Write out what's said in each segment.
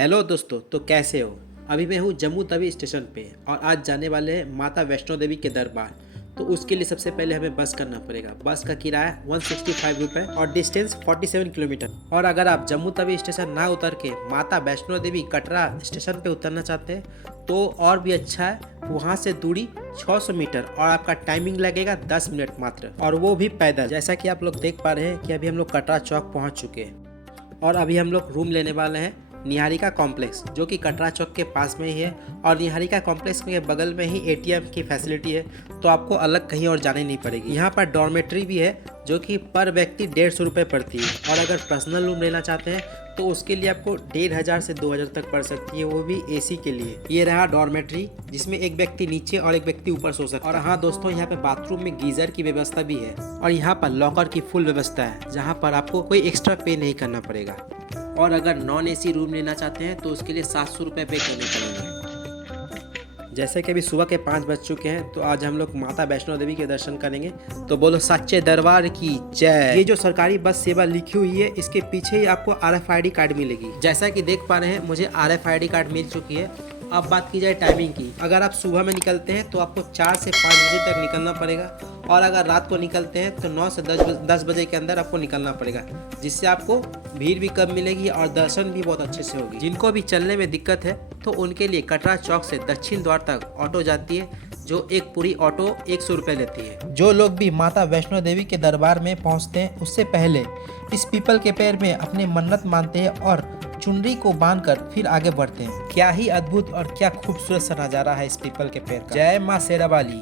Hello दोस्तों, तो कैसे हो। अभी मैं हूँ जम्मू तवी स्टेशन पे और आज जाने वाले हैं माता वैष्णो देवी के दरबार। तो उसके लिए सबसे पहले हमें बस करना पड़ेगा। बस का किराया 165 रुपये और डिस्टेंस 47 किलोमीटर। और अगर आप जम्मू तवी स्टेशन ना उतर के माता वैष्णो देवी कटरा स्टेशन पे उतरना चाहते हैं तो और भी अच्छा है। वहाँ से दूरी 600 मीटर और आपका टाइमिंग लगेगा 10 मिनट मात्र, और वो भी पैदल। जैसा कि आप लोग देख पा रहे हैं कि अभी हम लोग कटरा चौक पहुँच चुके हैं और अभी हम लोग रूम लेने वाले हैं निहारिका कॉम्प्लेक्स, जो कि कटरा चौक के पास में ही है। और निहारिका कॉम्प्लेक्स के बगल में ही एटीएम की फैसिलिटी है, तो आपको अलग कहीं और जाने नहीं पड़ेगी। यहाँ पर डॉर्मेट्री भी है जो कि पर व्यक्ति 150 रुपये पड़ती है। और अगर पर्सनल रूम लेना चाहते हैं तो उसके लिए आपको 1500 से 2000 तक पड़ सकती है, वो भी एसी के लिए। ये रहा डॉर्मेट्री, जिसमें एक व्यक्ति नीचे और एक व्यक्ति ऊपर सो सकता है। और हाँ दोस्तों, यहाँ पे बाथरूम में गीजर की व्यवस्था भी है और यहाँ पर लॉकर की फुल व्यवस्था है, जहाँ पर आपको कोई एक्स्ट्रा पे नहीं करना पड़ेगा। और अगर नॉन एसी रूम लेना चाहते हैं तो उसके लिए 700 रुपये पे करने पड़ेंगे। जैसे कि अभी सुबह के 5 बज चुके हैं, तो आज हम लोग माता वैष्णो देवी के दर्शन करेंगे। तो बोलो सच्चे दरबार की जय। ये जो सरकारी बस सेवा लिखी हुई है, इसके पीछे ही आपको RFID कार्ड मिलेगी। जैसा कि देख पा रहे हैं, मुझे RFID कार्ड मिल चुकी है। अब बात की जाए टाइमिंग की, अगर आप सुबह में निकलते हैं तो आपको 4 से 5 बजे तक निकलना पड़ेगा। और अगर रात को निकलते हैं तो 9 से 10 बजे के अंदर आपको निकलना पड़ेगा, जिससे आपको भीड़ भी कम मिलेगी और दर्शन भी बहुत अच्छे से होगी। जिनको भी चलने में दिक्कत है तो उनके लिए कटरा चौक से दक्षिण द्वार तक ऑटो जाती है, जो एक पूरी ऑटो 100 रुपये लेती है। जो लोग भी माता वैष्णो देवी के दरबार में पहुंचते हैं, उससे पहले इस पीपल के पेड़ में अपनी मन्नत मानते हैं और चुनरी को बांधकर फिर आगे बढ़ते हैं। क्या ही अद्भुत और क्या खूबसूरत सा नजारा है इस पीपल के पेड़ का। जय माँ शेरावाली,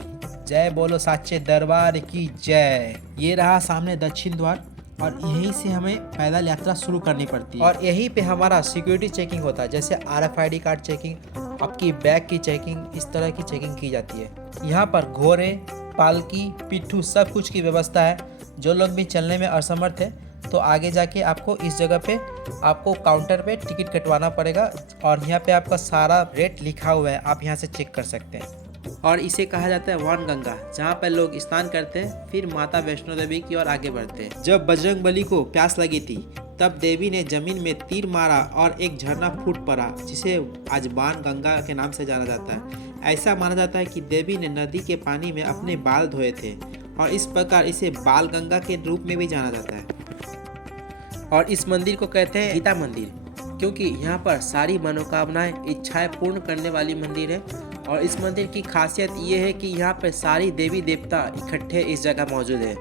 जय बोलो साचे दरबार की जय। ये रहा सामने दक्षिण द्वार और यहीं से हमें पैदल यात्रा शुरू करनी पड़ती है। और यहीं पे हमारा सिक्योरिटी चेकिंग होता है, जैसे RFID कार्ड चेकिंग, आपकी बैग की चेकिंग, इस तरह की चेकिंग की जाती है। यहाँ पर घोड़े, पालकी, पिट्ठू सब कुछ की व्यवस्था है। जो लोग भी चलने में असमर्थ है तो आगे जाके आपको इस जगह पे आपको काउंटर पे टिकट कटवाना पड़ेगा और यहाँ पे आपका सारा रेट लिखा हुआ है, आप यहाँ से चेक कर सकते हैं। और इसे कहा जाता है वान गंगा, जहाँ पर लोग स्नान करते हैं फिर माता वैष्णो देवी की ओर आगे बढ़ते हैं। जब बजरंगबली को प्यास लगी थी तब देवी ने जमीन में तीर मारा और एक झरना फूट पड़ा, जिसे आज बाण गंगा के नाम से जाना जाता है। ऐसा माना जाता है कि देवी ने नदी के पानी में अपने बाल धोए थे और इस प्रकार इसे बाल गंगा के रूप में भी जाना जाता है। और इस मंदिर को कहते हैं गीता मंदिर, क्योंकि यहाँ पर सारी मनोकामनाएं, इच्छाएं पूर्ण करने वाली मंदिर है। और इस मंदिर की खासियत ये है कि यहाँ पर सारी देवी देवता इकट्ठे इस जगह मौजूद है।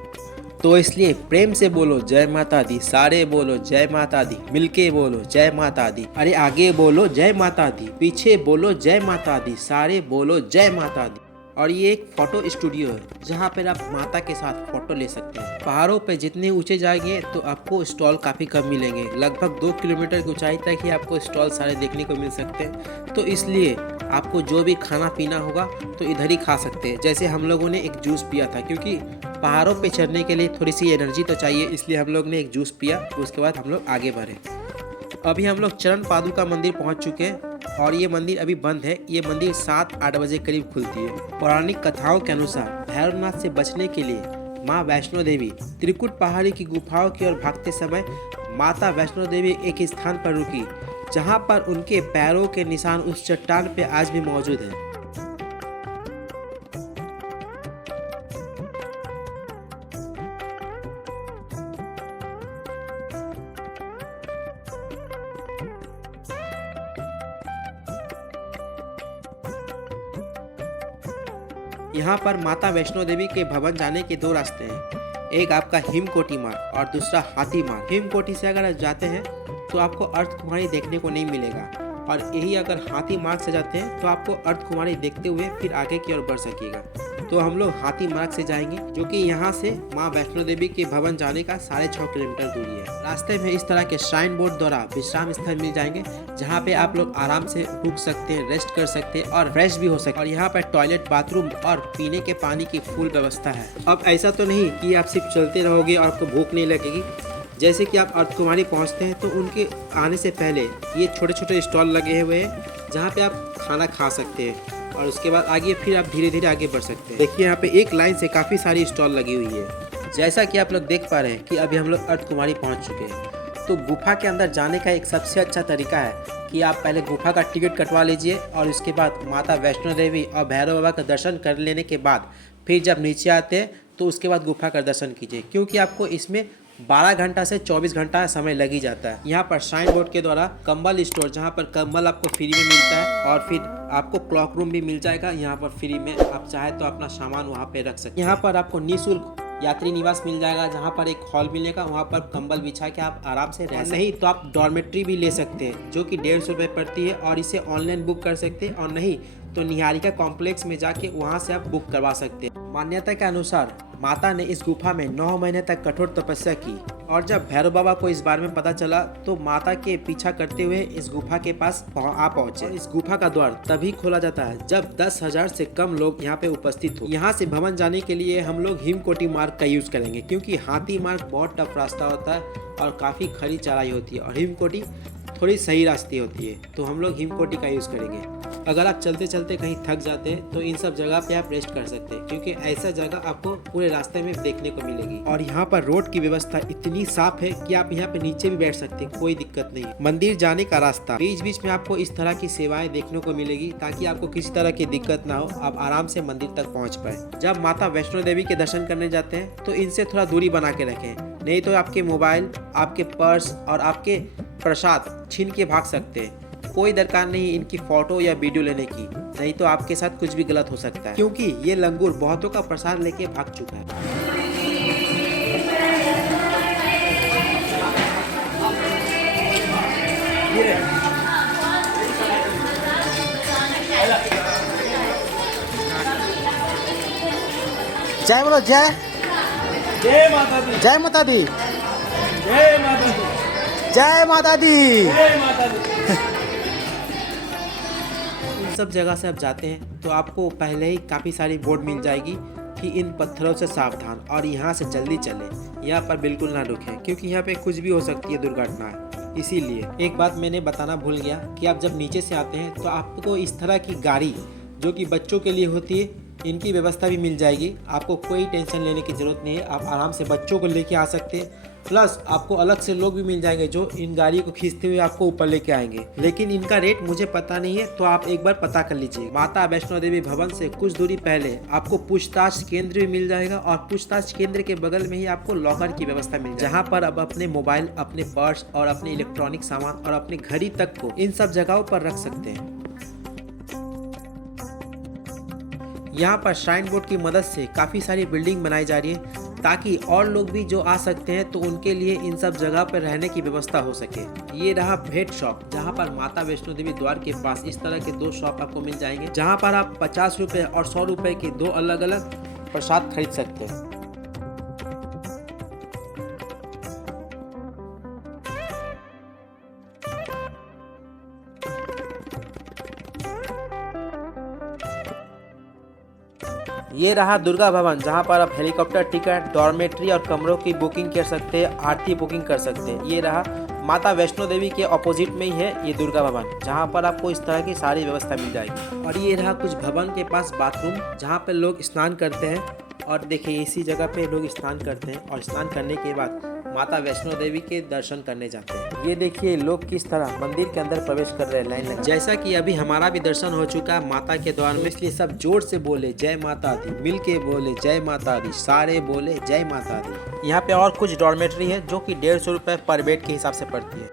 तो इसलिए प्रेम से बोलो जय माता दी, सारे बोलो जय माता दी, मिलके बोलो जय माता दी। अरे आगे बोलो जय माता दी, पीछे बोलो जय माता दी, सारे बोलो जय माता दी। और ये एक फोटो स्टूडियो है, जहाँ पर आप माता के साथ फोटो ले सकते हैं। पहाड़ों पे जितने ऊंचे जाएंगे तो आपको स्टॉल काफ़ी कम मिलेंगे। लगभग 2 किलोमीटर की ऊंचाई तक ही आपको स्टॉल सारे देखने को मिल सकते हैं। तो इसलिए आपको जो भी खाना पीना होगा तो इधर ही खा सकते हैं। जैसे हम लोगों ने एक जूस पिया था, क्योंकि पहाड़ों पे चढ़ने के लिए थोड़ी सी एनर्जी तो चाहिए, इसलिए हम लोग ने एक जूस पिया। उसके बाद हम लोग आगे बढ़े। अभी हम लोग चरण पादुका मंदिर पहुंच चुके हैं और ये मंदिर अभी बंद है। ये मंदिर 7-8 बजे करीब खुलती है। पौराणिक कथाओं के अनुसार भैरवनाथ से बचने के लिए माँ वैष्णो देवी त्रिकुट पहाड़ी की गुफाओं की ओर भागते समय माता वैष्णो देवी एक स्थान पर रुकी, जहाँ पर उनके पैरों के निशान उस चट्टान पे आज भी मौजूद है। यहाँ पर माता वैष्णो देवी के भवन जाने के 2 रास्ते हैं। एक आपका हिमकोटी मार्ग और दूसरा हाथी मार्ग। हिमकोटी से अगर आप जाते हैं तो आपको अर्धकुमारी देखने को नहीं मिलेगा, और यही अगर हाथी मार्ग से जाते हैं तो आपको अर्धकुमारी देखते हुए फिर आगे की ओर बढ़ सकेगा। तो हम लोग हाथी मार्ग से जाएंगे, जो कि यहाँ से माँ वैष्णो देवी के भवन जाने का 6.5 किलोमीटर दूरी है। रास्ते में इस तरह के श्राइन बोर्ड द्वारा विश्राम स्थल मिल जाएंगे, जहाँ पे आप लोग आराम से रुक सकते हैं, रेस्ट कर सकते हैं और फ्रेश भी हो सकते हैं। और यहाँ पर टॉयलेट, बाथरूम और पीने के पानी की फुल व्यवस्था है। अब ऐसा तो नहीं कि आप सिर्फ चलते रहोगे और आपको भूख नहीं लगेगी। जैसे कि आप अर्धकुमारी पहुँचते हैं तो उनके आने से पहले ये छोटे छोटे स्टॉल लगे हुए हैं, जहाँ पे आप खाना खा सकते हैं और उसके बाद आगे फिर आप धीरे धीरे आगे बढ़ सकते हैं। देखिए यहाँ पे एक लाइन से काफ़ी सारी स्टॉल लगी हुई है। जैसा कि आप लोग देख पा रहे हैं कि अभी हम लोग अर्धकुमारी पहुँच चुके हैं। तो गुफा के अंदर जाने का एक सबसे अच्छा तरीका है कि आप पहले गुफा का टिकट कटवा लीजिए और उसके बाद माता वैष्णो देवी और भैरव बाबा का दर्शन कर लेने के बाद फिर जब नीचे आते हैं तो उसके बाद गुफा का दर्शन कीजिए, क्योंकि आपको इसमें 12 घंटा से 24 घंटा समय लग ही जाता है। यहाँ पर श्राइन बोर्ड के द्वारा कंबल स्टोर, जहाँ पर कंबल आपको फ्री में मिलता है और फिर आपको क्लॉक रूम भी मिल जाएगा यहाँ पर फ्री में। आप चाहे तो अपना सामान वहाँ पे रख सकते हैं। यहाँ पर आपको निःशुल्क यात्री निवास मिल जाएगा, जहाँ पर एक हॉल मिलेगा, वहाँ पर कंबल बिछा के आप आराम से रह सकते हैं। नहीं तो आप डॉर्मेट्री भी ले सकते हैं जो कि 150 रुपये पड़ती है और इसे ऑनलाइन बुक कर सकते हैं, और नहीं तो निहारिका कॉम्प्लेक्स में जाके वहाँ से आप बुक करवा सकते हैं। मान्यता के अनुसार माता ने इस गुफा में 9 महीने तक कठोर तपस्या की, और जब भैरव बाबा को इस बारे में पता चला तो माता के पीछा करते हुए इस गुफा के पास आ पहुंचे। इस गुफा का द्वार तभी खोला जाता है जब 10,000 से कम लोग यहाँ पे उपस्थित हो। यहाँ से भवन जाने के लिए हम लोग हिमकोटी मार्ग का यूज करेंगे, क्योंकि हाथी मार्ग बहुत टफ रास्ता होता है और काफी खड़ी चढ़ाई होती है, और हिमकोटी थोड़ी सही रास्ते होती है, तो हम लोग हिमकोटी का यूज करेंगे। अगर आप चलते चलते कहीं थक जाते हैं तो इन सब जगह पे आप रेस्ट कर सकते हैं, क्योंकि ऐसा जगह आपको पूरे रास्ते में देखने को मिलेगी। और यहाँ पर रोड की व्यवस्था इतनी साफ है कि आप यहाँ पे नीचे भी बैठ सकते हैं, कोई दिक्कत नहीं। मंदिर जाने का रास्ता बीच बीच में आपको इस तरह की सेवाएं देखने को मिलेगी, ताकि आपको किसी तरह की दिक्कत ना हो, आप आराम से मंदिर तक पहुँच पाए। जब माता वैष्णो देवी के दर्शन करने जाते हैं तो इनसे थोड़ा दूरी बना के रखें, नहीं तो आपके मोबाइल, आपके पर्स और आपके प्रसाद छीन के भाग सकते हैं। कोई दरकार नहीं इनकी फोटो या वीडियो लेने की, नहीं तो आपके साथ कुछ भी गलत हो सकता है, क्योंकि ये लंगूर बहुतों का प्रसाद लेके भाग चुका है। जय बोलो, जय जय माता दी, जय माता दी, जय माता दी, जय माता दी। जय माता दी। इन सब जगह से आप जाते हैं तो आपको पहले ही काफ़ी सारी बोर्ड मिल जाएगी कि इन पत्थरों से सावधान और यहाँ से जल्दी चलें, यहाँ पर बिल्कुल ना रुकें, क्योंकि यहाँ पे कुछ भी हो सकती है दुर्घटना। इसीलिए एक बात मैंने बताना भूल गया कि आप जब नीचे से आते हैं तो आपको इस तरह की गाड़ी जो कि बच्चों के लिए होती है, इनकी व्यवस्था भी मिल जाएगी। आपको कोई टेंशन लेने की ज़रूरत नहीं है, आप आराम से बच्चों को लेके आ सकते हैं। प्लस आपको अलग से लोग भी मिल जाएंगे जो इन गाड़ी को खींचते हुए आपको ऊपर लेके आएंगे, लेकिन इनका रेट मुझे पता नहीं है, तो आप एक बार पता कर लीजिए। माता वैष्णो देवी भवन से कुछ दूरी पहले आपको पूछताछ केंद्र भी मिल जाएगा, और पूछताछ केंद्र के बगल में ही आपको लॉकर की व्यवस्था मिल जाएगी, जहाँ पर अब अपने मोबाइल, अपने पर्स और अपने इलेक्ट्रॉनिक सामान और अपने घड़ी तक को इन सब जगहों पर रख सकते हैं। यहाँ पर श्राइन बोर्ड की मदद से काफ़ी सारी बिल्डिंग बनाई जा रही है, ताकि और लोग भी जो आ सकते हैं तो उनके लिए इन सब जगह पर रहने की व्यवस्था हो सके। ये रहा भेंट शॉप, जहाँ पर माता वैष्णो देवी द्वार के पास इस तरह के 2 शॉप आपको मिल जाएंगे, जहाँ पर आप 50 रुपये और 100 रुपये के 2 अलग अलग प्रसाद खरीद सकते हैं। ये रहा दुर्गा भवन, जहाँ पर आप हेलीकॉप्टर टिकट, डॉर्मेट्री और कमरों की बुकिंग कर सकते हैं, आरती बुकिंग कर सकते हैं। ये रहा माता वैष्णो देवी के ऑपोजिट में ही है ये दुर्गा भवन, जहाँ पर आपको इस तरह की सारी व्यवस्था मिल जाएगी। और ये रहा कुछ भवन के पास बाथरूम, जहाँ पर लोग स्नान करते हैं। और देखिए इसी जगह पे लोग स्नान करते हैं, और स्नान करने के बाद माता वैष्णो देवी के दर्शन करने जाते हैं। ये देखिए लोग किस तरह मंदिर के अंदर प्रवेश कर रहे हैं लाइन लगा। जैसा कि अभी हमारा भी दर्शन हो चुका है माता के द्वार में, इसलिए सब जोर से बोले जय माता दी, मिल के बोले जय माता दी, सारे बोले जय माता दी। यहाँ पे और कुछ डॉर्मेट्री है जो कि 150 रुपये पर बेड के हिसाब से पड़ती है।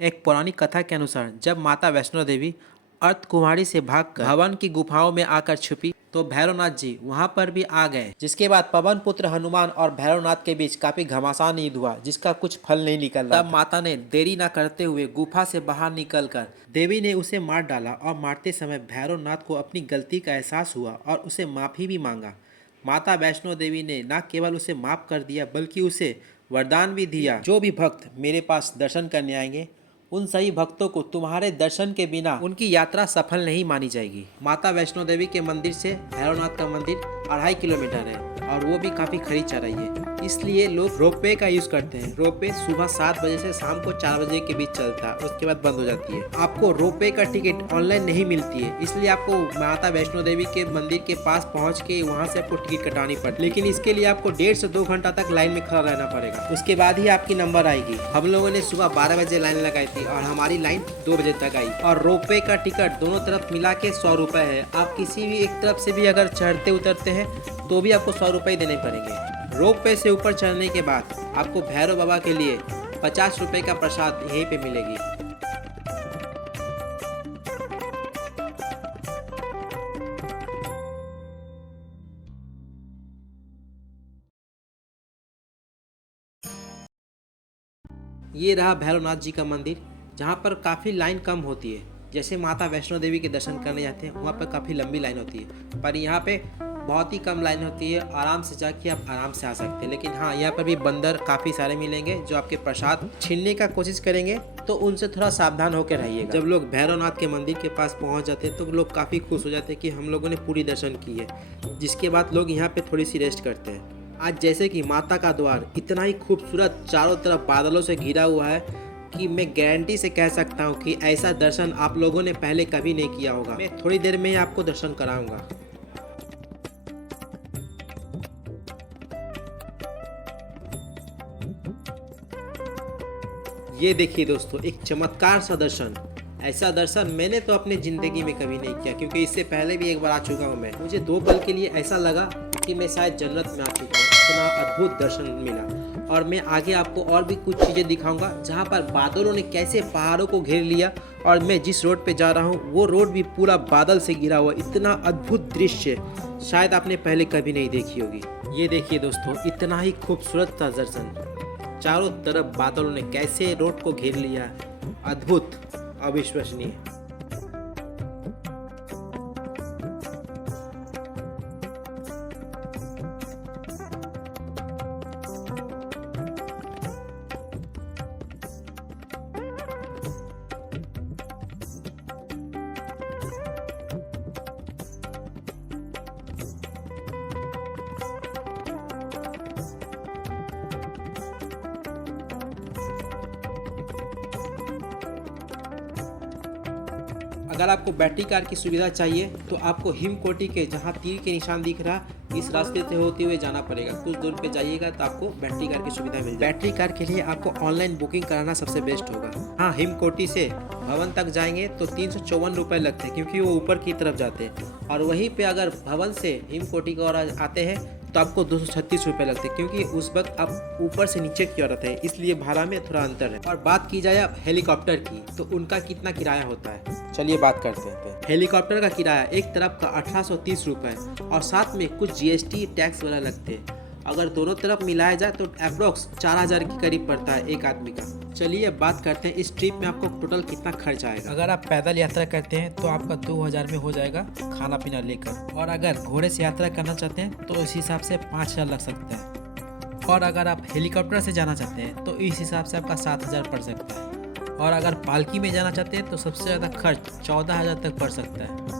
एक पौराणिक कथा के अनुसार जब माता वैष्णो देवी अर्धकुंवारी से भागकर भवन की गुफाओं में आकर छुपी तो भैरवनाथ जी वहां पर भी आ गए, जिसके बाद पवन पुत्र हनुमान और भैरवनाथ के बीच काफी घमासान युद्ध हुआ, जिसका कुछ फल नहीं निकला। तब माता ने देरी न करते हुए गुफा से बाहर निकलकर देवी ने उसे मार डाला, और मारते समय भैरवनाथ को अपनी गलती का एहसास हुआ और उसे माफी भी मांगा। माता वैष्णो देवी ने न केवल उसे माफ कर दिया बल्कि उसे वरदान भी दिया, जो भी भक्त मेरे पास दर्शन करने आएंगे उन सही भक्तों को तुम्हारे दर्शन के बिना उनकी यात्रा सफल नहीं मानी जाएगी। माता वैष्णो देवी के मंदिर से भैरवनाथ का मंदिर 2.5 किलोमीटर है, और वो भी काफी खड़ी चढ़ाई है। इसलिए लोग रोपवे का यूज करते हैं। रोपवे सुबह 7 बजे से शाम को 4 बजे के बीच चलता है, उसके बाद बंद हो जाती है। आपको रोपवे का टिकट ऑनलाइन नहीं मिलती है, इसलिए आपको माता वैष्णो देवी के मंदिर के पास पहुंच के वहां से आपको टिकट कटानी पड़ती है। लेकिन इसके लिए आपको 1.5 से 2 घंटा तक लाइन में खड़ा रहना पड़ेगा, उसके बाद ही आपकी नंबर आएगी। हम लोगों ने सुबह 12 बजे लाइन लगाई थी और हमारी लाइन 2 बजे तक आई। और रोपवे का टिकट दोनों तरफ मिला के 100 रुपए है। आप किसी भी एक तरफ से भी अगर चढ़ते उतरते हैं तो भी आपको 100 रुपए देने पड़ेंगे। रोपवे से ऊपर चढ़ने के बाद आपको भैरव बाबा के लिए 50 रुपए का प्रसाद यहीं पे मिलेगी। ये रहा भैरवनाथ जी का मंदिर, जहाँ पर काफ़ी लाइन कम होती है। जैसे माता वैष्णो देवी के दर्शन करने जाते हैं वहाँ पर काफ़ी लंबी लाइन होती है, पर यहाँ पे बहुत ही कम लाइन होती है। आराम से जाके आप आराम से आ सकते हैं। लेकिन हाँ, यहाँ पर भी बंदर काफ़ी सारे मिलेंगे जो आपके प्रसाद छीनने का कोशिश करेंगे, तो उनसे थोड़ा सावधान होकर रहिएगा। जब लोग भैरवनाथ के मंदिर के पास पहुँच जाते हैं तो लोग काफ़ी खुश हो जाते हैं कि हम लोगों ने पूरी दर्शन की है, जिसके बाद लोग यहाँ पर थोड़ी सी रेस्ट करते हैं। आज जैसे कि माता का द्वार इतना ही खूबसूरत चारों तरफ बादलों से घिरा हुआ है कि मैं गारंटी से कह सकता हूँ कि ऐसा दर्शन आप लोगों ने पहले कभी नहीं किया होगा। मैं थोड़ी देर में ही आपको दर्शन कराऊंगा। ये देखिए दोस्तों, एक चमत्कार सा दर्शन। ऐसा दर्शन मैंने तो अपनी ज़िंदगी में कभी नहीं किया, क्योंकि इससे पहले भी एक बार आ चुका हूँ मैं। मुझे 2 पल के लिए ऐसा लगा कि मैं शायद जन्नत में आ चुका हूँ। इतना अद्भुत दर्शन मिला। और मैं आगे आपको और भी कुछ चीज़ें दिखाऊंगा जहाँ पर बादलों ने कैसे पहाड़ों को घेर लिया। और मैं जिस रोड पे जा रहा हूँ वो रोड भी पूरा बादल से घिरा हुआ। इतना अद्भुत दृश्य शायद आपने पहले कभी नहीं देखी होगी। ये देखिए दोस्तों, इतना ही खूबसूरत था दर्शन। चारों तरफ बादलों ने कैसे रोड को घेर लिया, अद्भुत, अविश्वसनीय। अगर आपको बैटरी कार की सुविधा चाहिए तो आपको हिमकोटी के जहाँ तीर के निशान दिख रहा इस रास्ते से होते हुए जाना पड़ेगा। कुछ दूर पे जाइएगा तो आपको बैटरी कार की सुविधा मिल जाएगी। बैटरी कार के लिए आपको ऑनलाइन बुकिंग कराना सबसे बेस्ट होगा। हाँ, हिमकोटी से भवन तक जाएंगे तो 354 रुपये लगते हैं, क्योंकि वो ऊपर की तरफ जाते हैं। और वहीं पे अगर भवन से हिमकोटी की ओर आते हैं तो आपको 236 रुपये लगते हैं, क्योंकि उस वक्त आप ऊपर से नीचे की ओर आते हैं, इसलिए भाड़ा में थोड़ा अंतर है। और बात की जाए अब हेलीकॉप्टर की, तो उनका कितना किराया होता है, चलिए बात करते हैं। हेलीकॉप्टर का किराया एक तरफ का 1830 रुपये और साथ में कुछ GST टैक्स वगैरह लगते हैं। अगर दोनों तरफ मिलाया जाए तो अप्रोक्स 4000 के करीब पड़ता है एक आदमी का। चलिए अब बात करते हैं इस ट्रिप में आपको टोटल कितना खर्च आएगा। अगर आप पैदल यात्रा करते हैं तो आपका 2000 में हो जाएगा खाना पीना लेकर। और अगर घोड़े से यात्रा करना चाहते हैं तो इस हिसाब से 5000 लग सकता है। और अगर आप हेलीकॉप्टर से जाना चाहते हैं तो इस हिसाब से आपका 7000 पड़ सकता है। और अगर पालकी में जाना चाहते हैं तो सबसे ज़्यादा खर्च 14000 तक पड़ सकता है।